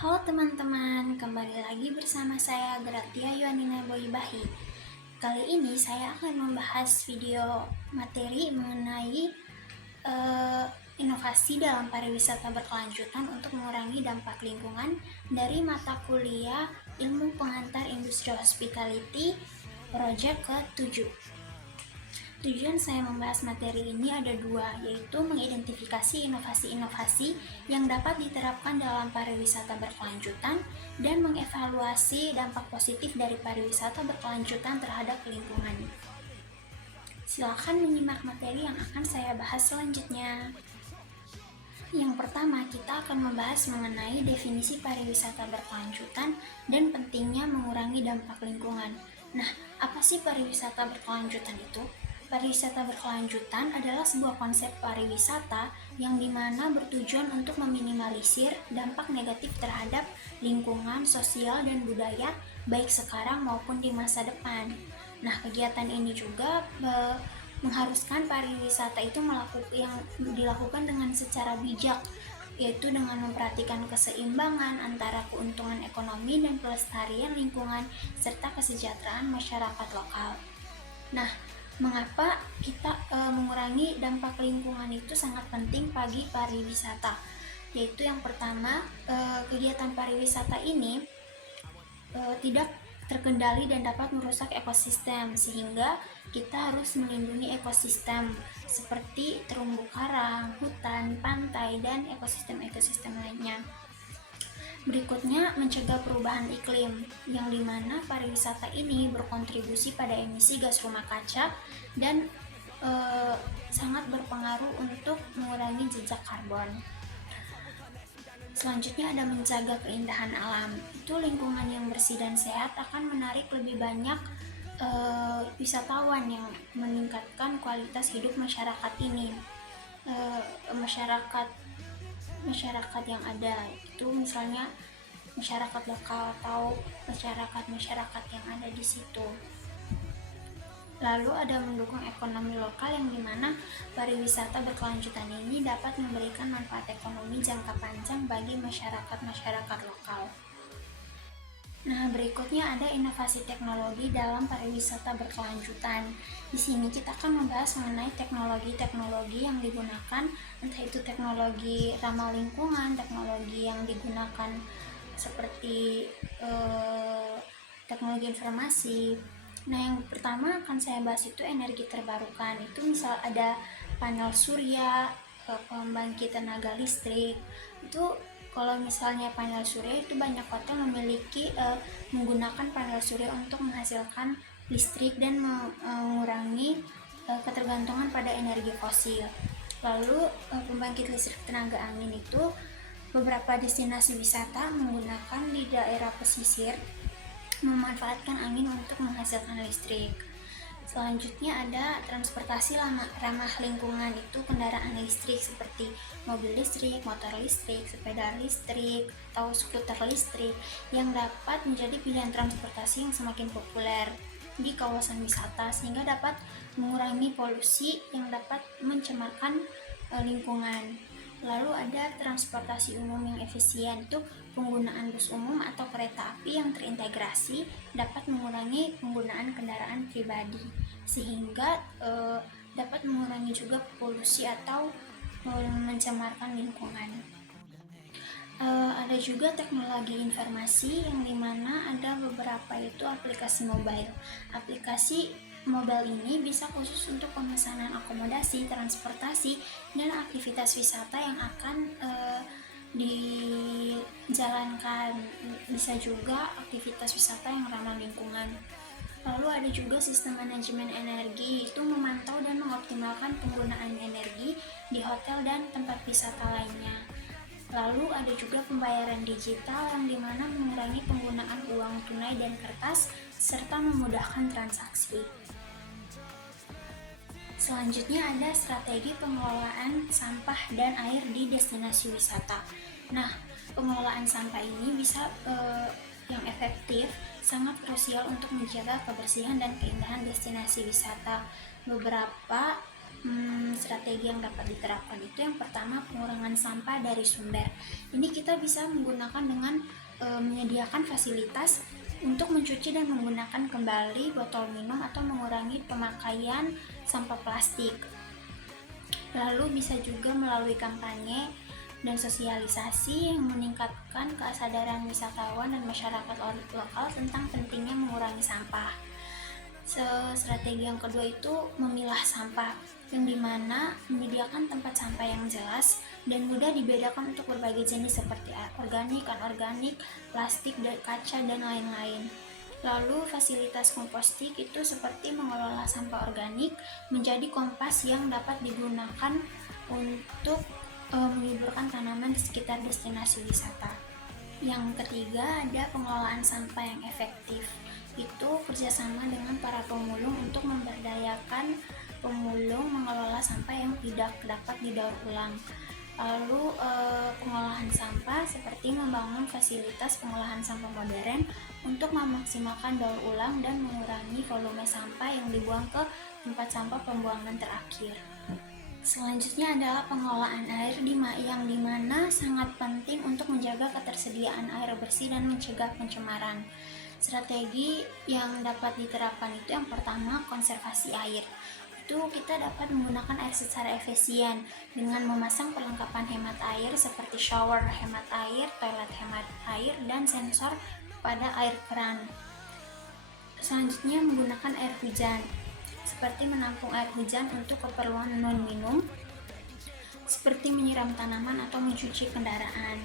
Halo teman-teman, kembali lagi bersama saya Gratia Yohanina Boyibahi. Kali ini saya akan membahas video materi mengenai inovasi dalam pariwisata berkelanjutan untuk mengurangi dampak lingkungan dari mata kuliah Ilmu Pengantar Industri Hospitality Project ke-7. Tujuan saya membahas materi ini ada dua, yaitu mengidentifikasi inovasi-inovasi yang dapat diterapkan dalam pariwisata berkelanjutan dan mengevaluasi dampak positif dari pariwisata berkelanjutan terhadap lingkungan. Silakan menyimak materi yang akan saya bahas selanjutnya. Yang pertama, kita akan membahas mengenai definisi pariwisata berkelanjutan dan pentingnya mengurangi dampak lingkungan. Nah, apa sih pariwisata berkelanjutan itu? Pariwisata berkelanjutan adalah sebuah konsep pariwisata yang dimana bertujuan untuk meminimalisir dampak negatif terhadap lingkungan, sosial, dan budaya baik sekarang maupun di masa depan. Nah, kegiatan ini juga mengharuskan pariwisata itu yang dilakukan dengan secara bijak, yaitu dengan memperhatikan keseimbangan antara keuntungan ekonomi dan pelestarian lingkungan serta kesejahteraan masyarakat lokal. Nah, mengapa kita mengurangi dampak lingkungan itu sangat penting bagi pariwisata? Yaitu yang pertama, kegiatan pariwisata ini tidak terkendali dan dapat merusak ekosistem, sehingga kita harus melindungi ekosistem seperti terumbu karang, hutan, pantai, dan ekosistem-ekosistem lainnya. Berikutnya, mencegah perubahan iklim, yang dimana pariwisata ini berkontribusi pada emisi gas rumah kaca dan sangat berpengaruh untuk mengurangi jejak karbon. Selanjutnya ada menjaga keindahan alam. Itu lingkungan yang bersih dan sehat akan menarik lebih banyak wisatawan yang meningkatkan kualitas hidup masyarakat ini. Masyarakat yang ada itu misalnya masyarakat lokal atau masyarakat yang ada di situ. Lalu ada mendukung ekonomi lokal, yang dimana pariwisata berkelanjutan ini dapat memberikan manfaat ekonomi jangka panjang bagi masyarakat lokal. Nah, berikutnya ada inovasi teknologi dalam pariwisata berkelanjutan. Di sini kita akan membahas mengenai teknologi-teknologi yang digunakan, entah itu teknologi ramah lingkungan, teknologi yang digunakan seperti teknologi informasi. Nah, yang pertama akan saya bahas itu energi terbarukan. Itu misal ada panel surya, pembangkit tenaga listrik. Itu kalau misalnya panel surya itu banyak hotel memiliki menggunakan panel surya untuk menghasilkan listrik dan mengurangi ketergantungan pada energi fosil. Lalu pembangkit listrik tenaga angin itu beberapa destinasi wisata menggunakan di daerah pesisir memanfaatkan angin untuk menghasilkan listrik. Selanjutnya ada transportasi ramah lingkungan, itu kendaraan listrik seperti mobil listrik, motor listrik, sepeda listrik, atau skuter listrik yang dapat menjadi pilihan transportasi yang semakin populer di kawasan wisata, sehingga dapat mengurangi polusi yang dapat mencemarkan lingkungan. Lalu ada transportasi umum yang efisien, itu penggunaan bus umum atau kereta api yang terintegrasi dapat mengurangi penggunaan kendaraan pribadi, sehingga dapat mengurangi juga polusi atau mencemarkan lingkungan. Ada juga teknologi informasi, yang dimana ada beberapa itu aplikasi mobile. Aplikasi mobile ini bisa khusus untuk pemesanan akomodasi, transportasi, dan aktivitas wisata yang akan dijalankan. Bisa juga aktivitas wisata yang ramah lingkungan. Lalu ada juga sistem manajemen energi, itu memantau dan mengoptimalkan penggunaan energi di hotel dan tempat wisata lainnya. Lalu ada juga pembayaran digital, yang dimana mengurangi penggunaan uang tunai dan kertas serta memudahkan transaksi. Selanjutnya ada strategi pengelolaan sampah dan air di destinasi wisata. Nah, pengelolaan sampah ini bisa yang efektif sangat krusial untuk menjaga kebersihan dan keindahan destinasi wisata. Beberapa Strategi yang dapat diterapkan itu yang pertama pengurangan sampah dari sumber. Ini kita bisa menggunakan dengan menyediakan fasilitas untuk mencuci dan menggunakan kembali botol minum atau mengurangi pemakaian sampah plastik. Lalu bisa juga melalui kampanye dan sosialisasi yang meningkatkan kesadaran wisatawan dan masyarakat lokal tentang pentingnya mengurangi sampah. Strategi yang kedua itu memilah sampah, yang dimana menyediakan tempat sampah yang jelas dan mudah dibedakan untuk berbagai jenis seperti organik, anorganik, plastik, kaca, dan lain-lain. Lalu fasilitas komposting itu seperti mengelola sampah organik menjadi kompas yang dapat digunakan untuk menyuburkan tanaman di sekitar destinasi wisata. Yang ketiga ada pengelolaan sampah yang efektif. Itu kerjasama dengan para pemulung untuk memberdayakan pemulung mengelola sampah yang tidak dapat didaur ulang. Lalu pengolahan sampah seperti membangun fasilitas pengolahan sampah modern untuk memaksimalkan daur ulang dan mengurangi volume sampah yang dibuang ke tempat sampah pembuangan terakhir. Selanjutnya adalah pengelolaan air yang dimana sangat penting untuk menjaga ketersediaan air bersih dan mencegah pencemaran. Strategi yang dapat diterapkan itu yang pertama konservasi air. Itu kita dapat menggunakan air secara efisien dengan memasang perlengkapan hemat air seperti shower hemat air, toilet hemat air, dan sensor pada air keran. Selanjutnya menggunakan air hujan, seperti menampung air hujan untuk keperluan non-minum, seperti menyiram tanaman atau mencuci kendaraan.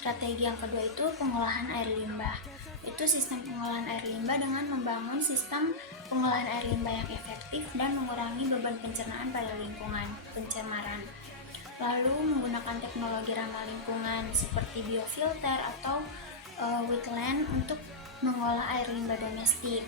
Strategi yang kedua itu pengolahan air limbah. Itu sistem pengolahan air limbah dengan membangun sistem pengolahan air limbah yang efektif dan mengurangi beban pencernaan pada lingkungan, pencemaran. Lalu menggunakan teknologi ramah lingkungan seperti biofilter atau wetland untuk mengolah air limbah domestik.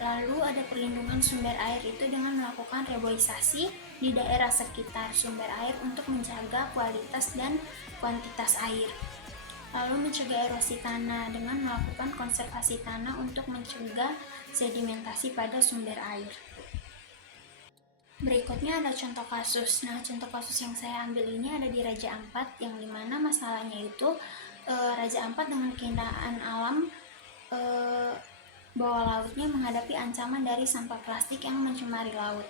Lalu ada perlindungan sumber air itu dengan melakukan reboisasi di daerah sekitar sumber air untuk menjaga kualitas dan kuantitas air. Lalu mencegah erosi tanah dengan melakukan konservasi tanah untuk mencegah sedimentasi pada sumber air. Berikutnya ada contoh kasus. Nah, contoh kasus yang saya ambil ini ada di Raja Ampat, yang dimana masalahnya itu Raja Ampat dengan keindahan alam bawah lautnya menghadapi ancaman dari sampah plastik yang mencemari laut.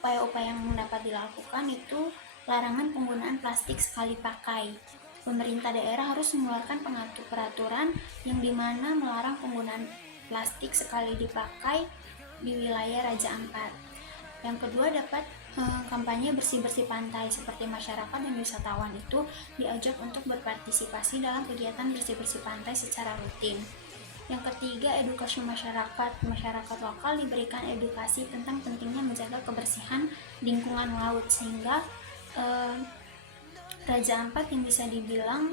Upaya-upaya yang dapat dilakukan itu larangan penggunaan plastik sekali pakai. Pemerintah daerah harus mengeluarkan peraturan yang dimana melarang penggunaan plastik sekali dipakai di wilayah Raja Ampat. Yang kedua dapat kampanye bersih-bersih pantai, seperti masyarakat dan wisatawan itu diajak untuk berpartisipasi dalam kegiatan bersih-bersih pantai secara rutin. Yang ketiga, edukasi masyarakat lokal diberikan edukasi tentang pentingnya menjaga kebersihan lingkungan laut, sehingga Raja Ampat yang bisa dibilang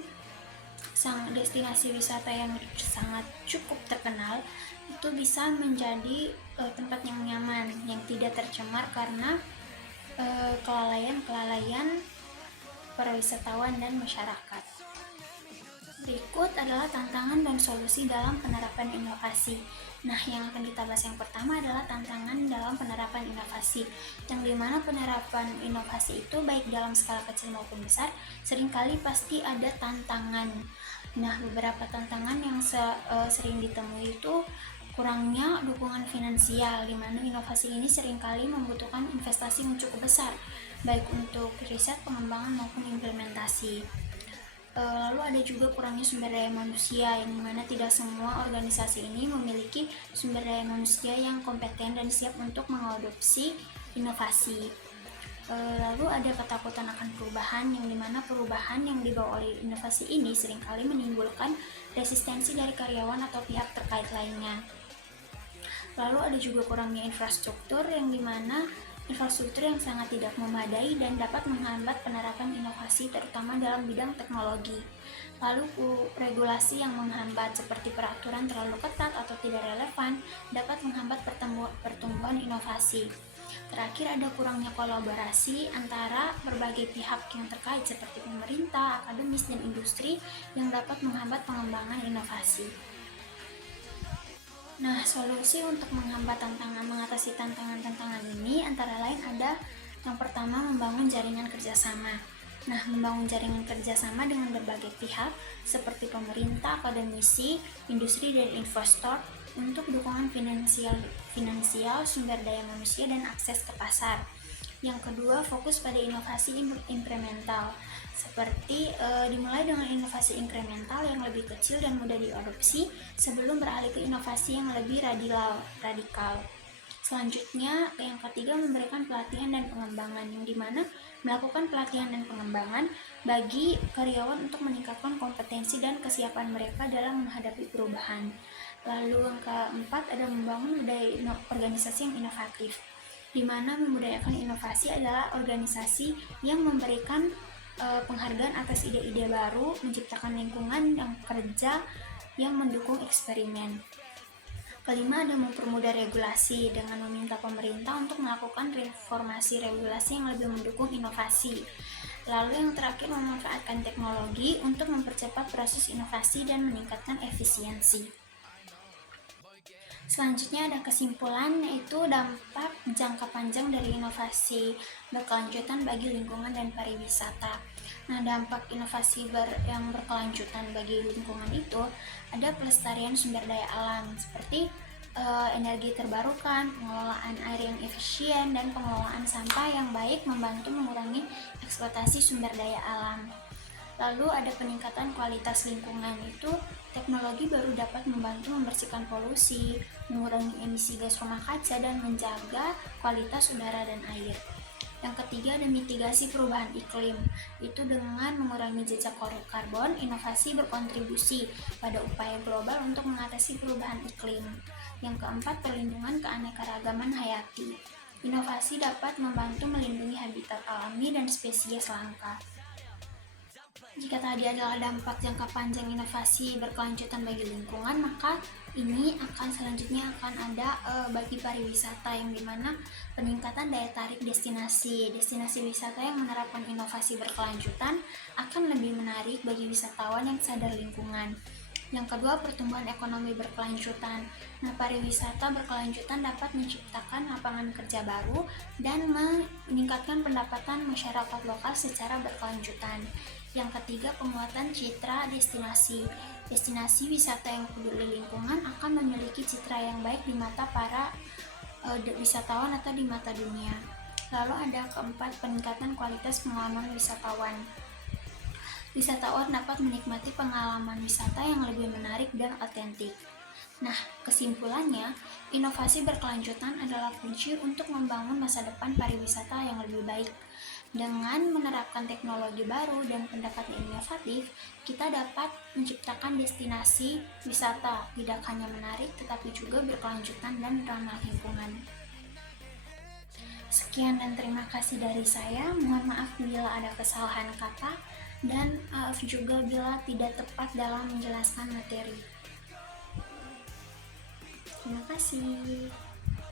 destinasi wisata yang sangat cukup terkenal itu bisa menjadi tempat yang nyaman, yang tidak tercemar karena kelalaian para wisatawan dan masyarakat. Berikut adalah tantangan dan solusi dalam penerapan inovasi. Nah, yang akan kita bahas yang pertama adalah tantangan dalam penerapan inovasi, yang dimana penerapan inovasi itu baik dalam skala kecil maupun besar, seringkali pasti ada tantangan. Nah, beberapa tantangan yang sering ditemui itu kurangnya dukungan finansial, di mana inovasi ini seringkali membutuhkan investasi yang cukup besar, baik untuk riset, pengembangan maupun implementasi. Lalu ada juga kurangnya sumber daya manusia, yang mana tidak semua organisasi ini memiliki sumber daya manusia yang kompeten dan siap untuk mengadopsi inovasi. Lalu ada ketakutan akan perubahan, yang dimana perubahan yang dibawa oleh inovasi ini seringkali menimbulkan resistensi dari karyawan atau pihak terkait lainnya. Lalu ada juga kurangnya infrastruktur, yang dimana infrastruktur yang sangat tidak memadai dan dapat menghambat penerapan inovasi terutama dalam bidang teknologi. Lalu regulasi yang menghambat seperti peraturan terlalu ketat atau tidak relevan dapat menghambat pertumbuhan inovasi. Terakhir ada kurangnya kolaborasi antara berbagai pihak yang terkait seperti pemerintah, akademis, dan industri yang dapat menghambat pengembangan inovasi. Nah, solusi untuk mengatasi tantangan-tantangan ini antara lain ada Yang pertama, membangun jaringan kerjasama. Nah, membangun jaringan kerjasama dengan berbagai pihak seperti pemerintah, akademisi, industri, dan investor untuk dukungan finansial, sumber daya manusia, dan akses ke pasar. Yang kedua, fokus pada inovasi inkremental, seperti dimulai dengan inovasi inkremental yang lebih kecil dan mudah diadopsi sebelum beralih ke inovasi yang lebih radikal. Selanjutnya, yang ketiga, memberikan pelatihan dan pengembangan, yang dimana melakukan pelatihan dan pengembangan bagi karyawan untuk meningkatkan kompetensi dan kesiapan mereka dalam menghadapi perubahan. Lalu yang keempat, ada membangun budaya organisasi yang inovatif, di mana membudayakan inovasi adalah organisasi yang memberikan penghargaan atas ide-ide baru, menciptakan lingkungan yang kerja yang mendukung eksperimen. Kelima, ada mempermudah regulasi dengan meminta pemerintah untuk melakukan reformasi regulasi yang lebih mendukung inovasi. Lalu yang terakhir, memanfaatkan teknologi untuk mempercepat proses inovasi dan meningkatkan efisiensi. Selanjutnya ada kesimpulan, yaitu dampak jangka panjang dari inovasi berkelanjutan bagi lingkungan dan pariwisata. Nah, dampak inovasi yang berkelanjutan bagi lingkungan itu ada pelestarian sumber daya alam seperti energi terbarukan, pengelolaan air yang efisien, dan pengelolaan sampah yang baik membantu mengurangi eksploitasi sumber daya alam. Lalu ada peningkatan kualitas lingkungan, itu teknologi baru dapat membantu membersihkan polusi, mengurangi emisi gas rumah kaca, dan menjaga kualitas udara dan air. Yang ketiga, ada mitigasi perubahan iklim, itu dengan mengurangi jejak karbon. Inovasi berkontribusi pada upaya global untuk mengatasi perubahan iklim. Yang keempat, perlindungan keanekaragaman hayati. Inovasi dapat membantu melindungi habitat alami dan spesies langka. Jika tadi adalah dampak jangka panjang inovasi berkelanjutan bagi lingkungan, maka ini selanjutnya akan ada bagi pariwisata, yang dimana peningkatan daya tarik destinasi wisata yang menerapkan inovasi berkelanjutan akan lebih menarik bagi wisatawan yang sadar lingkungan. Yang kedua, pertumbuhan ekonomi berkelanjutan. Nah, pariwisata berkelanjutan dapat menciptakan lapangan kerja baru dan meningkatkan pendapatan masyarakat lokal secara berkelanjutan. Yang ketiga, penguatan citra destinasi. Destinasi wisata yang peduli lingkungan akan memiliki citra yang baik di mata para wisatawan atau di mata dunia. Lalu ada keempat, peningkatan kualitas pengalaman wisatawan. Wisatawan dapat menikmati pengalaman wisata yang lebih menarik dan otentik. Nah, kesimpulannya, inovasi berkelanjutan adalah kunci untuk membangun masa depan pariwisata yang lebih baik. Dengan menerapkan teknologi baru dan pendekatan inovatif, kita dapat menciptakan destinasi wisata tidak hanya menarik tetapi juga berkelanjutan dan ramah lingkungan. Sekian dan terima kasih dari saya. Mohon maaf bila ada kesalahan kata dan maaf juga bila tidak tepat dalam menjelaskan materi. Terima kasih.